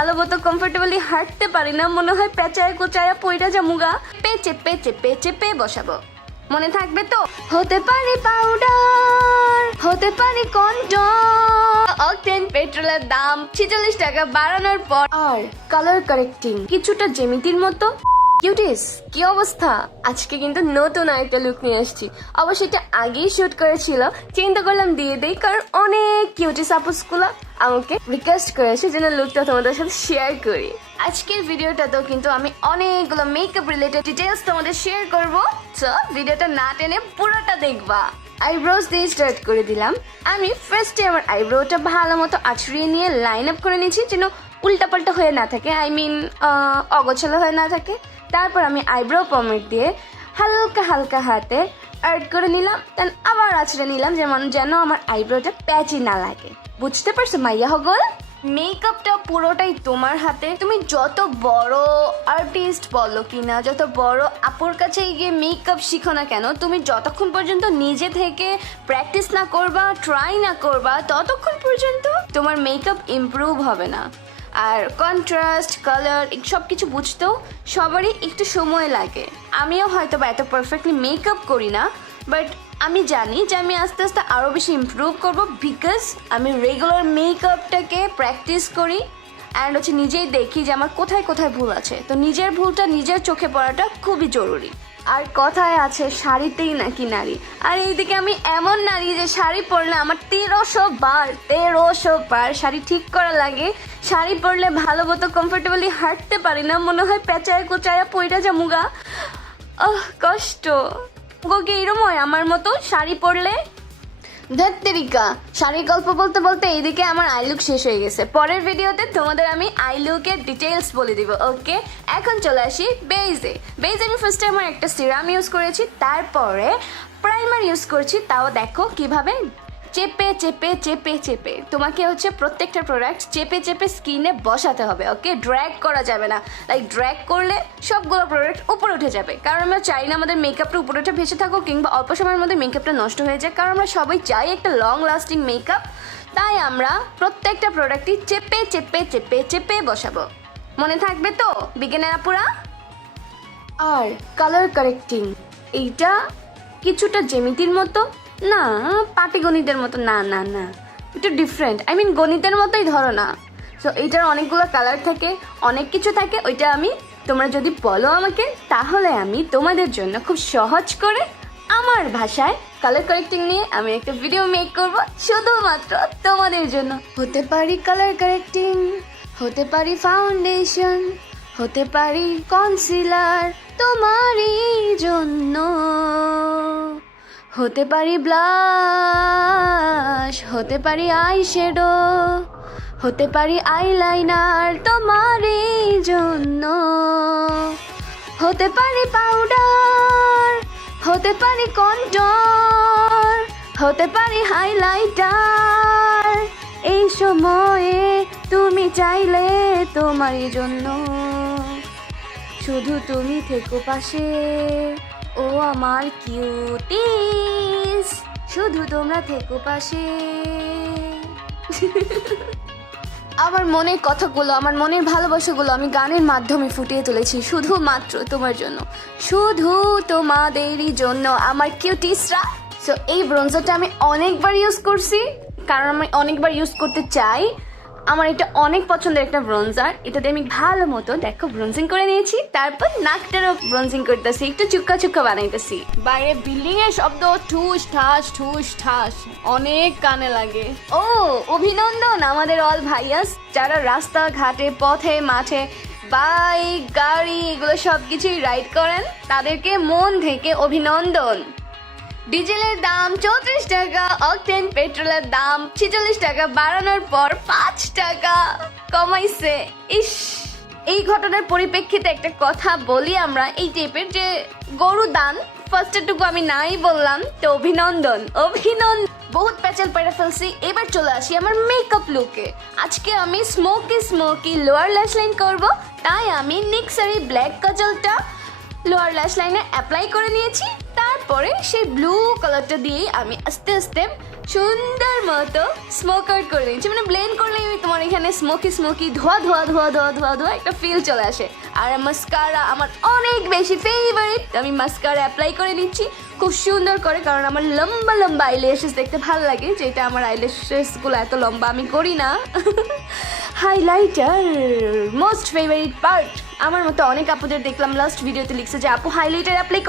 ভালো মতো কমফোর্টেবলি হাঁটতে পারি না, মনে হয় পেঁচায় কোচায়া পইরা জামুগা। পেচে পেচে পেচে পে বসাবো, মনে থাকবে তো? হতে পারি পাউডার, হতে পারি কন্ডম। অকটেন পেট্রোলের দাম 46 টাকা বাড়ানোর পর আর কালার কারেক্টিং কিছুটা জেমিতির মতো। কিউটিস, কি অবস্থা? আজকে কিন্তু নতুন আরেকটা লুক নিয়ে আসছি। অবশ্যই এটা আগেই শুট করেছিল, চিন্তা করলাম দিয়ে দেই, কারণ অনেক কিউটিস আপুসগুলো আমাকে রিকোয়েস্ট করেছে যেন লুকটা তোমাদের সাথে শেয়ার করি। আজকের ভিডিওটাতেও কিন্তু আমি অনেকগুলো মেকআপ রিলেটেড ডিটেলস তোমাদের শেয়ার করবো, সো ভিডিওটা না টেনে পুরোটা দেখবা। আইব্রোজ দিয়ে স্টার্ট করে দিলাম। আমি ফার্স্টে আমার আইব্রোটা ভালো মতো আছড়িয়ে নিয়ে লাইন আপ করে নিয়েছি যেন উল্টাপাল্টা হয়ে না থাকে, আই মিন অগোছালো হয়ে না থাকে। তারপর আমি আইব্রো পমেড দিয়ে হালকা হালকা হাতে অ্যাড করে নিলাম, দেন আবার আছড়ে নিলাম যেন আমার আইব্রোটা প্যাচি না লাগে। বুঝতে পারছো মাইয়া হগল? মেকআপটা পুরোটাই তোমার হাতে। তুমি যত বড় আর্টিস্ট বলো কিনা, যত বড় আপুর কাছে গিয়ে মেকআপ শিখো না কেন, তুমি যতক্ষণ পর্যন্ত নিজে থেকে প্র্যাকটিস না করবা, ট্রাই না করবা, ততক্ষণ পর্যন্ত তোমার মেকআপ ইমপ্রুভ হবে না। আর কন্ট্রাস্ট, কালার সব কিছু বুঝতেও সবারই একটু সময় লাগে। আমিও হয়তো বা এত পারফেক্টলি মেকআপ করি না, বাট আমি জানি যে আমি আস্তে আস্তে আরও বেশি ইমপ্রুভ করবো, বিকজ আমি রেগুলার মেকআপটাকে প্র্যাকটিস করি অ্যান্ড নিজেই দেখি যে আমার কোথায় কোথায় ভুল আছে। তো নিজের ভুলটা নিজের চোখে পড়াটা খুবই জরুরি। আর কথায় আছে শাড়িতেই নাকি নারী, আর এইদিকে আমি এমন নারী যে শাড়ি পরলে আমার 1300 বার শাড়ি ঠিক করা লাগে। শাড়ি পরলে ভালো মতো কমফোর্টেবলি হাঁটতে পারি না, মনে হয় পেঁচায় কোচায়া পইরা জামুগা। কষ্ট গোকে এরম হয় আমার মতো শাড়ি পরলে। ধত্তেরিকা, শাড়ির গল্প বলতে বলতে এইদিকে আমার আই লুক শেষ হয়ে গেছে। পরের ভিডিওতে তোমাদের আমি আই লুকের ডিটেলস বলে দিব। ওকে, এখন চলে আসি বেজে। বেজে আমি ফার্স্টে আমার একটা সিরাম ইউজ করেছি, তারপরে প্রাইমার ইউজ করছি। তাও দেখো কিভাবে চেপে চেপে চেপে চেপে তোমাকে প্রত্যেকটা প্রোডাক্ট চেপে চেপে স্কিনে বসাতে হবে। ওকে, ড্র্যাগ করা যাবে না, লাইক ড্র্যাগ করলে সবগুলো প্রোডাক্ট উপরে উঠে যাবে। কারণ আমরা চাই না আমাদের মেকআপটা উপরে উঠে ভেসে থাকুক কিংবা অল্প সময়ের মধ্যে মেকআপটা নষ্ট হয়ে যায়, কারণ আমরা সবাই চাই একটা লং লাস্টিং মেকআপ। তাই আমরা প্রত্যেকটা প্রোডাক্টই চেপে চেপে চেপে চেপে বসাবো, মনে থাকবে তো বিজ্ঞানের আপুরা? আর কালার কারেক্টিং এইটা কিছুটা জেমিতির মতো, না পাটিগণিতের মতো, না না না, একটু ডিফারেন্ট, আই মিন গণিতের মতোই ধরো না। সো এইটার অনেকগুলো কালার থাকে, অনেক কিছু থাকে। ওইটা আমি তোমরা যদি বলো আমাকে, তাহলে আমি তোমাদের জন্য খুব সহজ করে আমার ভাষায় কালার কারেক্টিং নিয়ে আমি একটা ভিডিও মেক করব শুধুমাত্র তোমাদের জন্য। হতে পারি কালার কারেক্টিং, হতে পারি ফাউন্ডেশন, হতে পারি কনসিলার তোমারই জন্য, হতে পারি ব্লাশ, হতে পারি আই শ্যাডো, হতে পারি আইলাইনার তোমারই জন্য, হতে পারি পাউডার, হতে পারি কন্ট্যুর, হতে পারি হাইলাইটার। এই সময়ে তুমি চাইলে তোমারই জন্য, শুধু তুমি থেকো পাশে ও আমার কিউটিস, শুধু তোমরা থেকো পাশে। আমার মনের কথাগুলো, আমার মনের ভালোবাসাগুলো আমি গানের মাধ্যমে ফুটিয়ে তুলেছি শুধুমাত্র তোমার জন্য, শুধু তোমাদেরই জন্য আমার কিউটিসরা। সো এই ব্রোঞ্জারটা আমি অনেকবার ইউজ করছি, কারণ আমি অনেকবার ইউজ করতে চাই। আমার এটা অনেক পছন্দের একটা ব্রোঞ্জার। এটাতে আমি ভালো মতো দেখো ব্রোঞ্জিং করে নিয়েছি, তারপর নাকটারও ব্রোঞ্জিং করতেছি, একটু চুক্কা চুক্কা বানাইতেছি। বাইরে বিল্ডিং এর শব্দ ঠুস ঠাস ঠুস ঠাস অনেক কানে লাগে। ও অভিনন্দন আমাদের অল ভাইয়াস যারা রাস্তা ঘাটে পথে মাঠে বাইক গাড়ি এগুলো সবকিছুই রাইড করেন, তাদেরকে মন থেকে অভিনন্দন। ডিজেলের দাম 34 টাকা, অকটেন পেট্রোলের দাম 46 টাকা বাড়ানোর পর 5 টাকা কমাইছে। ইস, এই ঘটনার পরিপ্রেক্ষিতে একটা কথা বলি আমরা এই টাইপের, যে গরু দান ফার্স্টেরটুকু আমি নাই বললাম, তো অভিনন্দন অভিনন্দন। বহুত প্যাচাল পেরে ফেলছি, এবার চলে আসি আমার মেকআপ লুকে। আজকে আমি স্মোকি লোয়ার ল্যাশ লাইন করবো, তাই আমি নিক্সারি ব্ল্যাক কাজলটা লোয়ার ল্যাশ লাইনে অ্যাপ্লাই করে নিয়েছি। তারপরে সেই ব্লু কালারটা দিয়ে আমি আস্তে আস্তে সুন্দর মতো স্মোক আউট করে নিচ্ছি, মানে ব্লেন্ড করলেই তোমার এখানে স্মোকি স্মোকি ধোয়া ধোয়া ধোয়া ধোয়া ধোয়া ধোয়া একটা ফিল চলে আসে। আর মাস্কারা আমার অনেক বেশি ফেভারিট, আমি মাস্কারা অ্যাপ্লাই করে নিচ্ছি খুব সুন্দর করে, কারণ আমার লম্বা লম্বা আইল্যাশেস দেখতে ভালো লাগে, যেটা আমার আইল্যাশেসগুলো এত লম্বা আমি করি না। Highlighter most favourite part. আমার মতো অনেক আপুদের দেখলাম লাস্ট ভিডিওতে লিখছে যে আপু হাইলাইটার অ্যাপ্লাই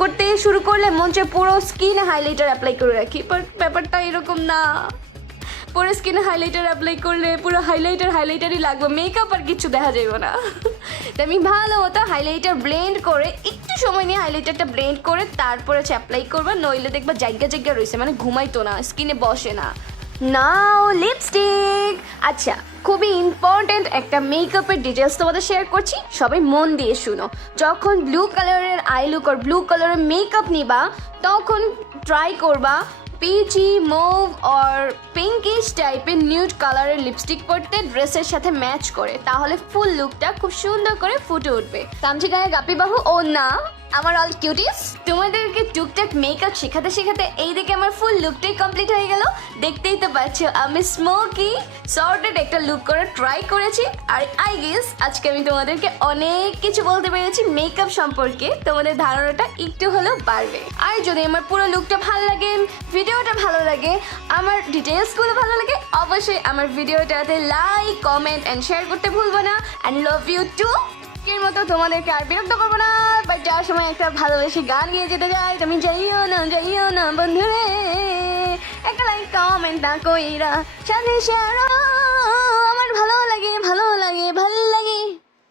করতে শুরু করলে মন চায় পুরো স্কিনে হাইলাইটার অ্যাপ্লাই করে রাখি, বাট ব্যাপারটা এরকম না। পুরো স্কিনে হাইলাইটার অ্যাপ্লাই করলে পুরো হাইলাইটারই লাগবে, মেকআপ আর কিছু দেখা যাবে না। তো আমি ভালো মতো হাইলাইটার ব্লেন্ড করে, একটু সময় নিয়ে হাইলাইটারটা ব্লেন্ড করে তারপরে অ্যাপ্লাই করবা, নইলে দেখবা জায়গা জায়গা রয়েছে, মানে ঘুমাইতো না, স্কিনে বসে না। নাও লিপস্টিক। আচ্ছা, খুবই ইম্পর্ট্যান্ট একটা মেকআপের ডিটেলস তোমাদের শেয়ার করছি, সবাই মন দিয়ে শুনো। যখন ব্লু কালারের আই লুক আর ব্লু কালারের মেকআপ নিবা, তখন ট্রাই করবা পিচি মুভ আর পিঙ্কিশ টাইপের নিউড কালারের লিপস্টিক পরতে ড্রেসের সাথে ম্যাচ করে, তাহলে ফুল লুকটা খুব সুন্দর করে ফুটে উঠবে। তামচি গায়ে গাপি বাহু ও না আমার অল কিউটিস, তোমাদেরকে টুকটাক মেকআপ শেখাতে শেখাতে এই দিকে আমার ফুল লুকটাই কমপ্লিট হয়ে গেল। দেখতেই তো পাচ্ছ আমি স্মোকি সর্টেড একটা লুক করে ট্রাই করেছি, আর আই গেস আজকে আমি তোমাদেরকে অনেক কিছু বলতে পেরেছি মেকআপ সম্পর্কে, তোমাদের ধারণাটা একটু হলেও বাড়বে। আর যদি আমার পুরো লুকটা ভালো লাগে, ভিডিওটা ভালো লাগে, আমার ডিটেলসগুলো ভালো লাগে, অবশ্যই আমার ভিডিওটাতে লাইক কমেন্ট অ্যান্ড শেয়ার করতে ভুলবো না। And love you too. এর মতো তোমাদেরকে আর বিরক্ত করবো না, বাট যাওয়ার সময় একটা ভালোবেসে গান গিয়ে যেতে চাই, তুমি যাইও না বন্ধুরে, একটা লাইক কমেন্ট না কইরা সাথে শেয়ার, আমার ভালো লাগে ভালো লাগে ভালো লাগে।